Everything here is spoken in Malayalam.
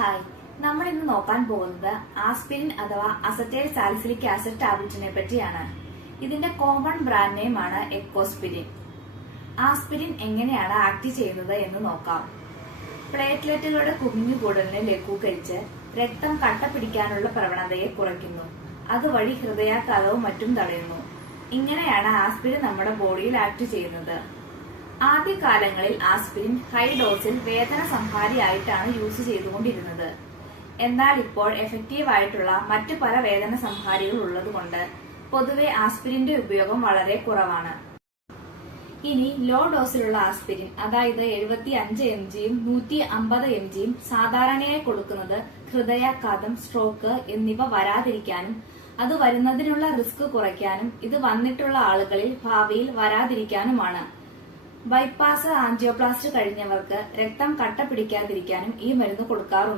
ഹായ്. നമ്മൾ ഇന്ന് നോക്കാൻ പോകുന്നത് ആസ്പിരിൻ അഥവാ അസറ്റൈൽ സാലിസിലിക് ആസിഡ് ടാബ്ലറ്റിനെ പറ്റിയാണ്. ഇതിന്റെ കോമൺ ബ്രാൻഡ് നെയിം ആണ് എക്കോസ്പിരിൻ. ആസ്പിരിൻ എങ്ങനെയാണ് ആക്ട് ചെയ്യുന്നത് എന്ന് നോക്കാം. പ്ലേറ്റ്ലെറ്റുകളുടെ കുമിഞ്ഞുകൂടലിനെ ലഘൂകരിച്ച് രക്തം കട്ട പിടിക്കാനുള്ള പ്രവണതയെ കുറയ്ക്കുന്നു. അതുവഴി ഹൃദയാഘാതവും മറ്റും തടയുന്നു. ഇങ്ങനെയാണ് ആസ്പിരിൻ നമ്മുടെ ബോഡിയിൽ ആക്ട് ചെയ്യുന്നത്. ആദ്യകാലങ്ങളിൽ ആസ്പിരിൻ ഹൈ ഡോസിൽ വേദന സംഹാരിയായിട്ടാണ് യൂസ് ചെയ്തുകൊണ്ടിരുന്നത്. എന്നാൽ ഇപ്പോൾ എഫക്റ്റീവ് ആയിട്ടുള്ള മറ്റു പല വേദന സംഹാരികൾ ഉള്ളതുകൊണ്ട് പൊതുവെ ആസ്പിരിന്റെ ഉപയോഗം വളരെ കുറവാണ്. ഇനി ലോ ഡോസിലുള്ള ആസ്പിരിൻ അതായത് എഴുപത്തി അഞ്ച് എം ജിയും നൂറ്റി അമ്പത് എം ജിയും സാധാരണയായി കൊടുക്കുന്നത് ഹൃദയാഘാതം സ്ട്രോക്ക് എന്നിവ വരാതിരിക്കാനും അത് വരുന്നതിനുള്ള റിസ്ക് കുറയ്ക്കാനും ഇത് വന്നിട്ടുള്ള ആളുകളിൽ ഭാവിയിൽ വരാതിരിക്കാനുമാണ്. ബൈപ്പാസ് ആൻജിയോപ്ലാസ്റ്റ് കഴിഞ്ഞവർക്ക് രക്തം കട്ട പിടിക്കാതിരിക്കാനും ഈ മരുന്ന് കൊടുക്കാറുണ്ട്.